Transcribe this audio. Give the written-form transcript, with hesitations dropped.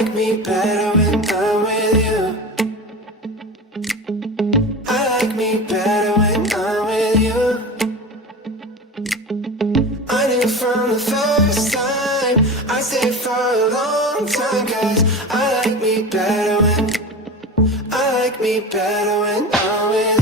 like me better when I'm with you. I like me better when I'm with you. I knew from the first time I stayed for a long time, 'cause I like me better when I like me better when I'm with you.